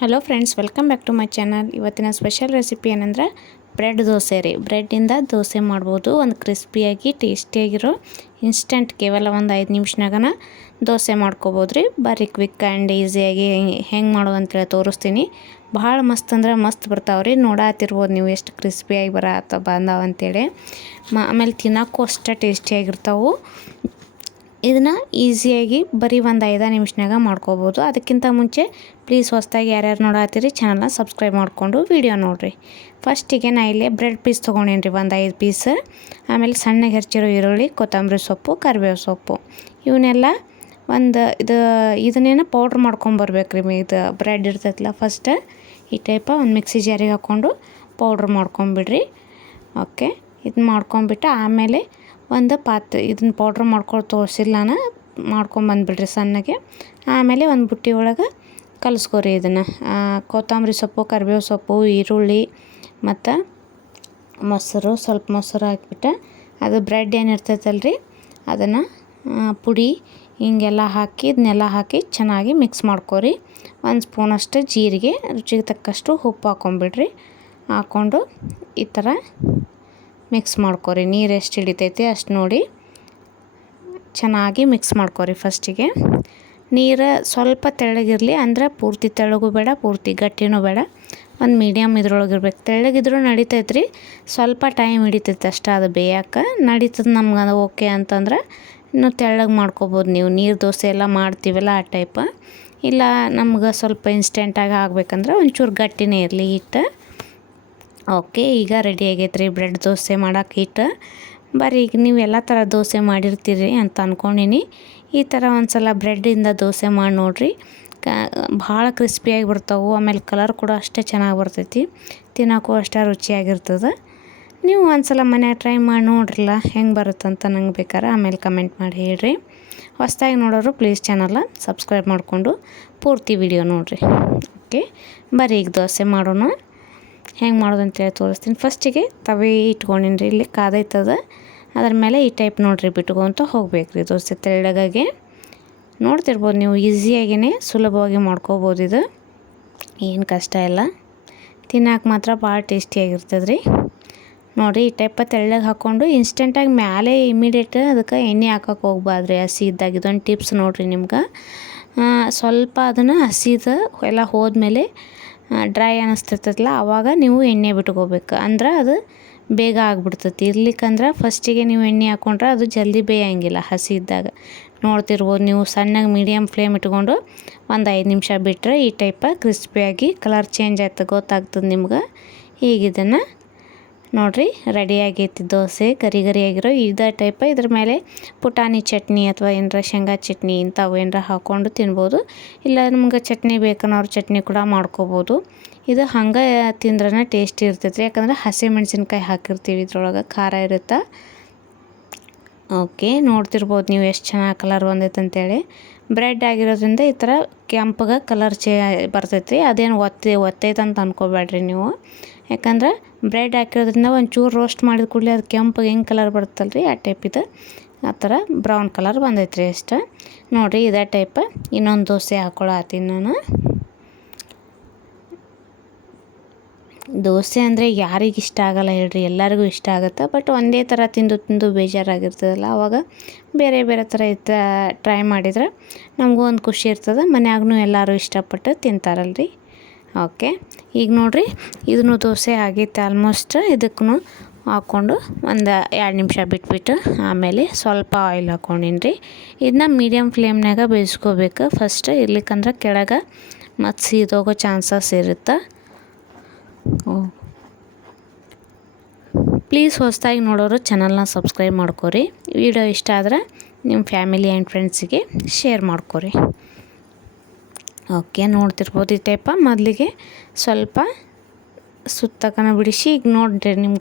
Hello friends welcome back to my channel ಇವತ್ತಿನ special recipe ಏನಂದ್ರೆ bread dosa ರೀ. ಬ್ರೆಡ್ಡಿಂದ ದೋಸೆ ಮಾಡ್ಬೋದು. ಒಂದು ಕ್ರಿಸ್ಪಿಯಾಗಿ ಟೇಸ್ಟಿಯಾಗಿರೋ ಇನ್ಸ್ಟಂಟ್ ಕೇವಲ ಒಂದು ಐದು ನಿಮಿಷನಾಗನ ದೋಸೆ ಮಾಡ್ಕೋಬೋದು ರೀ. ಬಾರಿ ಕ್ವಿಕ್ ಆ್ಯಂಡ್ ಈಸಿಯಾಗಿ ಹೆಂಗೆ ಮಾಡೋದು ಅಂತೇಳಿ ತೋರಿಸ್ತೀನಿ. ಭಾಳ ಮಸ್ತ್ ಅಂದ್ರೆ ಮಸ್ತ್ ಬರ್ತಾವೆ ರೀ. ನೋಡಾತಿರ್ಬೋದು ನೀವು ಎಷ್ಟು ಕ್ರಿಸ್ಪಿಯಾಗಿ ಬರತ್ತ ಬಂದಾವ ಅಂತೇಳಿ. ಮ ಆಮೇಲೆ ತಿನ್ನೋಕ್ಕೂ ಅಷ್ಟೇ ಟೇಸ್ಟಿಯಾಗಿರ್ತಾವೆ ಇದನ್ನು ಈಸಿಯಾಗಿ ಬರೀ ಒಂದು ಐದು ನಿಮಿಷನಾಗ ಮಾಡ್ಕೋಬೋದು. ಅದಕ್ಕಿಂತ ಮುಂಚೆ ಪ್ಲೀಸ್ ಹೊಸ್ದಾಗಿ ಯಾರ್ಯಾರು ನೋಡತ್ತೀರಿ ಚಾನಲ್ನ ಸಬ್ಸ್ಕ್ರೈಬ್ ಮಾಡಿಕೊಂಡು ವೀಡಿಯೋ ನೋಡಿರಿ. ಫಸ್ಟಿಗೆ ನಾ ಇಲ್ಲಿ ಬ್ರೆಡ್ ಪೀಸ್ ತೊಗೊಂಡೇನಿ ರೀ ಒಂದು ಐದು ಪೀಸ್ ಆಮೇಲೆ ಸಣ್ಣಗೆ ಹೆಚ್ಚಿರೋ ಈರುಳ್ಳಿ, ಕೊತ್ತಂಬರಿ ಸೊಪ್ಪು, ಕರಿಬೇವು ಸೊಪ್ಪು. ಇವನ್ನೆಲ್ಲ ಒಂದು ಇದು, ಇದನ್ನೇನು ಪೌಡ್ರ್ ಮಾಡ್ಕೊಂಬರ್ಬೇಕು ರೀ ಇದು ಬ್ರೆಡ್ ಇರ್ತೈತಲ್ಲ ಫಸ್ಟ್ ಈ ಟೈಪ ಒಂದು ಮಿಕ್ಸಿ ಜಾರಿಗೆ ಹಾಕ್ಕೊಂಡು ಪೌಡ್ರ್ ಮಾಡ್ಕೊಂಬಿಡ್ರಿ ಓಕೆ ಇದು ಮಾಡ್ಕೊಂಬಿಟ್ಟು ಆಮೇಲೆ ಒಂದು ಪಾತ್ರೆ, ಇದನ್ನ ಪೌಡ್ರ್ ಮಾಡ್ಕೊಂಡು ನಾನು ಮಾಡ್ಕೊಂಬಂದ್ಬಿಡ್ರಿ ಸಣ್ಣಗೆ. ಆಮೇಲೆ ಒಂದು ಬುಟ್ಟಿ ಒಳಗೆ ಕಲಿಸ್ಕೊರಿ ಇದನ್ನು. ಕೊತ್ತಂಬರಿ ಸೊಪ್ಪು, ಕರಿಬೇವು ಸೊಪ್ಪು, ಈರುಳ್ಳಿ ಮತ್ತು ಮೊಸರು, ಸ್ವಲ್ಪ ಮೊಸರು ಹಾಕಿಬಿಟ್ಟು ಅದು ಬ್ರೆಡ್ ಏನಿರ್ತೈತಲ್ಲ ರೀ ಅದನ್ನು ಪುಡಿ ಹಿಂಗೆಲ್ಲ ಹಾಕಿ, ಇದನ್ನೆಲ್ಲ ಹಾಕಿ ಚೆನ್ನಾಗಿ ಮಿಕ್ಸ್ ಮಾಡ್ಕೊರಿ. ಒಂದು ಸ್ಪೂನಷ್ಟು ಜೀರಿಗೆ, ರುಚಿಗೆ ತಕ್ಕಷ್ಟು ಉಪ್ಪು ಹಾಕ್ಕೊಂಬಿಡ್ರಿ ಹಾಕ್ಕೊಂಡು ಈ ಥರ ಮಿಕ್ಸ್ ಮಾಡ್ಕೊರಿ. ನೀರು ಎಷ್ಟು ಹಿಡಿತೈತಿ ಅಷ್ಟು ನೋಡಿ ಚೆನ್ನಾಗಿ ಮಿಕ್ಸ್ ಮಾಡ್ಕೊರಿ ಫಸ್ಟಿಗೆ. ನೀರು ಸ್ವಲ್ಪ ತೆಳ್ಳಗಿರಲಿ ಅಂದ್ರೆ ಪೂರ್ತಿ ತೆಳ್ಳಗೂ ಬೇಡ, ಪೂರ್ತಿ ಗಟ್ಟಿನೂ ಬೇಡ. ಒಂದು ಮೀಡಿಯಮ್ ಇದ್ರೊಳಗೆ ಇರ್ಬೇಕು ತೆಳ್ಳಗಿದ್ರೂ ನಡಿತೈತೆ ರೀ ಸ್ವಲ್ಪ ಟೈಮ್ ಹಿಡಿತೈತೆ ಅಷ್ಟೇ ಅದು ಬೇಯಕ್ಕೆ ನಡೀತದೆ ನಮ್ಗೆ ಅದು ಓಕೆ ಅಂತಂದ್ರೆ ಇನ್ನು ತೆಳ್ಳಗೆ ಮಾಡ್ಕೊಬೋದು ನೀವು. ನೀರು ದೋಸೆ ಎಲ್ಲ ಮಾಡ್ತೀವಲ್ಲ ಆ ಟೈಪ್ ಇಲ್ಲ ನಮ್ಗೆ ಸ್ವಲ್ಪ ಇನ್ಸ್ಟೆಂಟಾಗಿ ಆಗಬೇಕಂದ್ರೆ ಒಂಚೂರು ಗಟ್ಟಿನೇ ಇರಲಿ ಹಿಟ್ಟು. ಓಕೆ, ಈಗ ರೆಡಿ ಆಗೈತೆ ಬ್ರೆಡ್ ದೋಸೆ ಮಾಡೋಕೆ ಇಟ್ಟು ಬರೀ ಈಗ ನೀವು ಎಲ್ಲ ಥರ ದೋಸೆ ಮಾಡಿರ್ತೀರಿ ಅಂತ ಅಂದ್ಕೊಂಡಿನಿ ಈ ಥರ ಒಂದು ಸಲ ಬ್ರೆಡ್ಡಿಂದ ದೋಸೆ ಮಾಡಿ ನೋಡಿರಿ. ಕ, ಭಾಳ ಕ್ರಿಸ್ಪಿಯಾಗಿ ಬರ್ತಾವೆ, ಆಮೇಲೆ ಕಲರ್ ಕೂಡ ಅಷ್ಟೇ ಚೆನ್ನಾಗಿ ಬರ್ತೈತಿ. ತಿನ್ನೋಕ್ಕೂ ಅಷ್ಟೇ ರುಚಿಯಾಗಿರ್ತದೆ. ನೀವು ಒಂದು ಸಲ ಮನೆ ಟ್ರೈ ಮಾಡಿ ನೋಡ್ರಲ್ಲ, ಹೆಂಗೆ ಬರುತ್ತಂತ ನಂಗೆ ಬೇಕಾರೆ ಆಮೇಲೆ ಕಮೆಂಟ್ ಮಾಡಿ ಹೇಳ್ರಿ. ಹೊಸ್ದಾಗಿ ನೋಡೋರು ಪ್ಲೀಸ್ ಚಾನಲ್ನ ಸಬ್ಸ್ಕ್ರೈಬ್ ಮಾಡಿಕೊಂಡು ಪೂರ್ತಿ ವಿಡಿಯೋ ನೋಡಿರಿ. ಓಕೆ ಬರೀ ಈಗ ದೋಸೆ ಮಾಡೋಣ. ಹೆಂಗೆ ಮಾಡೋದು ಅಂತೇಳಿ ತೋರಿಸ್ತೀನಿ. ಫಸ್ಟಿಗೆ ತವೆ ಇಟ್ಕೊಂಡಿನಿ ರೀ, ಇಲ್ಲಿ ಕಾದೈತದ ಅದ್ರ ಮೇಲೆ ಈ ಟೈಪ್ ನೋಡಿರಿ, ಬಿಟ್ಕೊತ ಹೋಗ್ಬೇಕು ರೀ ದೋಸೆ ತೆಳ್ಳಗಾಗಿ. ನೋಡ್ತಿರ್ಬೋದು ನೀವು ಈಸಿಯಾಗಿಯೇ ಸುಲಭವಾಗಿ ಮಾಡ್ಕೋಬೋದು ಇದು. ಏನು ಕಷ್ಟ ಇಲ್ಲ. ತಿನ್ನಕ್ಕೆ ಮಾತ್ರ ಭಾಳ ಟೇಸ್ಟಿಯಾಗಿರ್ತದೆ ರೀ. ನೋಡಿರಿ, ಈ ಟೈಪ ತೆಳ್ಳಗೆ ಹಾಕ್ಕೊಂಡು ಇನ್ಸ್ಟೆಂಟಾಗಿ ಮ್ಯಾಲೆ ಇಮಿಡಿಯೇಟ್ ಅದಕ್ಕೆ ಎಣ್ಣೆ ಹಾಕೋಕೆ ಹೋಗ್ಬಾರ್ದು ರೀ, ಹಸಿ ಇದ್ದಾಗ. ಇದೊಂದು ಟಿಪ್ಸ್ ನೋಡಿರಿ ನಿಮ್ಗೆ. ಸ್ವಲ್ಪ ಅದನ್ನು ಹಸಿದ ಎಲ್ಲ ಹೋದ್ಮೇಲೆ ಡ್ರೈ ಅನ್ನಿಸ್ತಿರ್ತೈತಲ್ಲ ಆವಾಗ ನೀವು ಎಣ್ಣೆ ಬಿಟ್ಕೋಬೇಕು. ಅಂದ್ರೆ ಅದು ಬೇಗ ಆಗ್ಬಿಡ್ತೈತಿ. ಇರ್ಲಿಕ್ಕಂದ್ರೆ ಫಸ್ಟಿಗೆ ನೀವು ಎಣ್ಣೆ ಹಾಕ್ಕೊಂಡ್ರೆ ಅದು ಜಲ್ದಿ ಬೇಯಂಗಿಲ್ಲ ಹಸಿ ಇದ್ದಾಗ. ನೋಡ್ತಿರ್ಬೋದು ನೀವು ಸಣ್ಣಗೆ ಮೀಡಿಯಮ್ ಫ್ಲೇಮ್ ಇಟ್ಕೊಂಡು ಒಂದು ಐದು ನಿಮಿಷ ಬಿಟ್ಟರೆ ಈ ಟೈಪ ಕ್ರಿಸ್ಪಿಯಾಗಿ ಕಲರ್ ಚೇಂಜ್ ಆಯ್ತು, ಗೊತ್ತಾಗ್ತದೆ ನಿಮ್ಗೆ. ಈಗ ಇದನ್ನು ನೋಡಿರಿ ರೆಡಿ ಆಗೈತಿ ದೋಸೆ ಗರಿ ಗರಿಯಾಗಿರೋ ಇದೇ ಟೈಪ ಇದ್ರ ಮೇಲೆ ಪುಟಾಣಿ ಚಟ್ನಿ ಅಥವಾ ಏನರ ಶೇಂಗಾ ಚಟ್ನಿ ಇಂಥವು ಏನರ ಹಾಕ್ಕೊಂಡು ತಿನ್ಬೋದು. ಇಲ್ಲ ನಿಮ್ಗೆ ಚಟ್ನಿ ಬೇಕನ್ನೋರು ಚಟ್ನಿ ಕೂಡ ಮಾಡ್ಕೋಬೋದು. ಇದು ಹಂಗೆ ತಿಂದ್ರೆ ಟೇಸ್ಟಿ ಇರ್ತೈತೆ ಯಾಕಂದ್ರೆ ಹಸಿಮೆಣ್ಸಿನ್ಕಾಯಿ ಹಾಕಿರ್ತೀವಿ, ಇದ್ರೊಳಗೆ ಖಾರ ಇರುತ್ತೆ. ಓಕೆ ನೋಡ್ತಿರ್ಬೋದು ನೀವು ಎಷ್ಟು ಚೆನ್ನಾಗಿ ಕಲರ್ ಬಂದೈತೆ ಅಂತೇಳಿ ಬ್ರೆಡ್ ಆಗಿರೋದ್ರಿಂದ ಈ ಥರ ಕೆಂಪಗೆ ಕಲರ್ ಚೇ ಬರ್ತೈತೆ. ರೀ ಅದೇನು ಒತ್ತಿ, ಒತ್ತೈತೆ ಅಂತ ಅಂದ್ಕೋಬೇಡ್ರಿ ನೀವು. ಯಾಕಂದ್ರೆ ಬ್ರೆಡ್ ಹಾಕಿರೋದ್ರಿಂದ ಒಂಚೂರು ರೋಸ್ಟ್ ಮಾಡಿದ ಕೂಡಲೇ ಅದು ಕೆಂಪಗೆ ಹೆಂಗೆ ಕಲರ್ ಬರುತ್ತಲ್ಲ ರೀ ಆ ಟೈಪ್ ಇದು. ಆ ಥರ ಬ್ರೌನ್ ಕಲರ್ ಬಂದೈತೆ ರೀ ಅಷ್ಟು. ನೋಡಿರಿ ಇದೇ ಟೈಪ್ ಇನ್ನೊಂದು ದೋಸೆ ಹಾಕ್ಕೊಳತ್ತೀನಿ ನಾನು. ದೋಸೆ ಅಂದರೆ ಯಾರಿಗೆ ಇಷ್ಟ ಆಗಲ್ಲ ಹೇಳ್ರಿ, ಎಲ್ಲರಿಗೂ ಇಷ್ಟ ಆಗುತ್ತೆ. ಬಟ್ ಒಂದೇ ಥರ ತಿಂದು ತಿಂದು ಬೇಜಾರಾಗಿರ್ತದಲ್ಲ ಆವಾಗ ಬೇರೆ ಬೇರೆ ಥರ ಇತ್ತ ಟ್ರೈ ಮಾಡಿದ್ರೆ ನಮಗೂ ಒಂದು ಖುಷಿ ಇರ್ತದೆ ಮನ್ಯಾಗೂ ಎಲ್ಲರೂ ಇಷ್ಟಪಟ್ಟು ತಿಂತಾರಲ್ರಿ. ಓಕೆ ಈಗ ನೋಡಿರಿ ಇದನ್ನು ದೋಸೆ ಆಗೈತೆ ಆಲ್ಮೋಸ್ಟ್ ಇದಕ್ಕೂ ಹಾಕ್ಕೊಂಡು ಒಂದು ಎರಡು ನಿಮಿಷ ಬಿಟ್ಬಿಟ್ಟು ಆಮೇಲೆ ಸ್ವಲ್ಪ ಆಯಿಲ್ ಹಾಕ್ಕೊಂಡಿನಿ ರೀ ಇದನ್ನ ಮೀಡಿಯಮ್ ಫ್ಲೇಮ್ನಾಗ ಬೇಯಿಸ್ಕೋಬೇಕು. ಫಸ್ಟ್ ಇರ್ಲಿಕ್ಕಂದ್ರೆ ಕೆಳಗೆ ಮತ್ತು ಸೀದೋಗೋ ಚಾನ್ಸಸ್ ಇರುತ್ತೆ. ಪ್ಲೀಸ್ ಹೊಸದಾಗಿ ನೋಡೋರು ಚಾನಲ್ನ ಸಬ್ಸ್ಕ್ರೈಬ್ ಮಾಡ್ಕೊರಿ. ವಿಡಿಯೋ ಇಷ್ಟ ಆದ್ರೆ ನಿಮ್ಮ ಫ್ಯಾಮಿಲಿ ಆ್ಯಂಡ್ ಫ್ರೆಂಡ್ಸಿಗೆ ಶೇರ್ ಮಾಡ್ಕೊರಿ. ಓಕೆ ನೋಡ್ತಿರ್ಬೋದು ಈ ಟೈಪ ಮೊದಲಿಗೆ ಸ್ವಲ್ಪ ಸುತ್ತಕನ ಬಿಡಿಸಿ, ಈಗ ನೋಡಿರಿ ನಿಮ್ಗೆ